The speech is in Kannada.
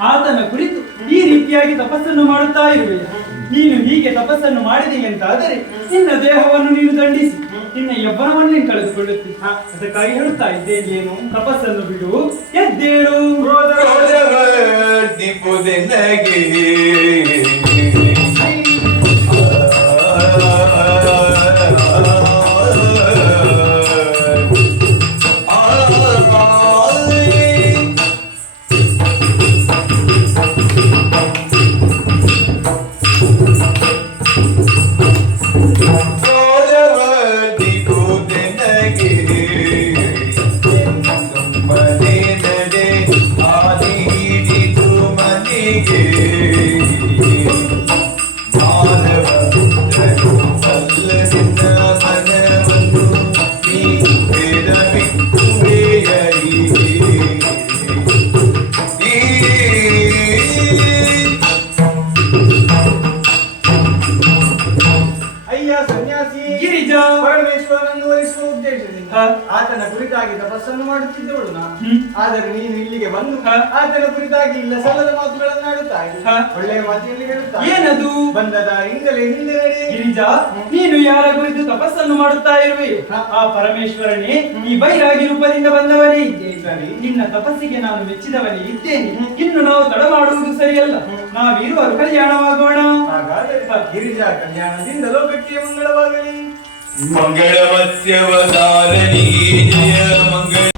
ಆತನ ಕುರಿತು ಈ ರೀತಿಯಾಗಿ ತಪಸ್ಸನ್ನು ಮಾಡುತ್ತಾ ಇರುವೆ. ನೀನು ಹೀಗೆ ತಪಸ್ಸನ್ನು ಮಾಡಿದೆ ಅಂತಾದರೆ ನಿನ್ನ ದೇಹವನ್ನು ನೀನು ದಂಡಿಸಿ ನಿನ್ನ ಯಬ್ಬನವನ್ನು ನೀನು ಕಳೆದುಕೊಳ್ಳುತ್ತಿ. ಅದಕ್ಕಾಗಿ ಹೇಳುತ್ತಾ ಇದ್ದೇನೇನು, ತಪಸ್ಸನ್ನು ಬಿಡು, ಎದ್ದೇಳು. ಪರಮೇಶ್ವರನನ್ನು ವರಿಸುವ ಉದ್ದೇಶದಿಂದ ಆತನ ಕುರಿತಾಗಿ ತಪಸ್ಸನ್ನು ಮಾಡುತ್ತಿದ್ದವಳು ನಾನು. ಆದರೆ ನೀನು ಇಲ್ಲಿಗೆ ಬಂದು ಆತನ ಕುರಿತಾಗಿ ಇಲ್ಲ ಸಲ್ಲದ ಮಾತುಗಳನ್ನು ಆಡುತ್ತಾ ಇದ್ದೆ. ಒಳ್ಳೆಯ ಮಾತಿನಲ್ಲಿ ಹೇಳುತ್ತಾ ಏನದು? ಬಂದ ದಾರಿಯಿಂದಲೇ ಹಿಂದೆ ನಡೆ. ಗಿರಿಜಾ, ನೀನು ಯಾರ ಕುರಿತು ತಪಸ್ಸನ್ನು ಮಾಡುತ್ತಾ ಇರುವೆ? ಆ ಪರಮೇಶ್ವರನೇ ಈ ಬೈರಾಗಿ ರೂಪದಿಂದ ಬಂದವನೇ ಇದ್ದೆ. ಸರಿ, ನಿನ್ನ ತಪಸ್ಸಿಗೆ ನಾನು ಮೆಚ್ಚಿದವನೇ ಇದ್ದೇನೆ. ಇನ್ನು ನಾವು ತಡ ಮಾಡುವುದು ಸರಿಯಲ್ಲ. ನಾವಿರುವರು ಕಲ್ಯಾಣವಾಗೋಣ. ಹಾಗಾದರೆ ಗಿರಿಜಾ ಕಲ್ಯಾಣದಿಂದ ಲೋಕಕ್ಕೆ ಮಂಗಳವಾಗಲಿ. ಮಂಗಳಮತ್ಯವತಾರಣಿ ಜಯ ಮಂಗಳ